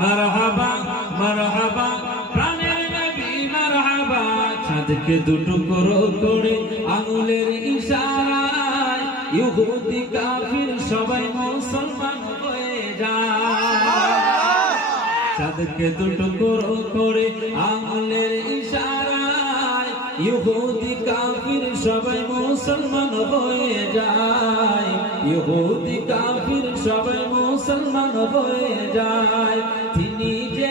মারহাবা মারহাবা প্রাণের নবী মারহাবা। চাঁদকে দুটুকরো করে আঙুলের ইশারায় ইহুদি কাফির সবাই মুসলমান হয়ে যায়। চাঁদকে দুটুকরো করে আঙুলের ইশারায় ইহুদি কাফির সবাই মুসলমান হয়ে যায়। ইহুদি কাফির সবাই মুসলমান হয়ে যায়। তিনি যে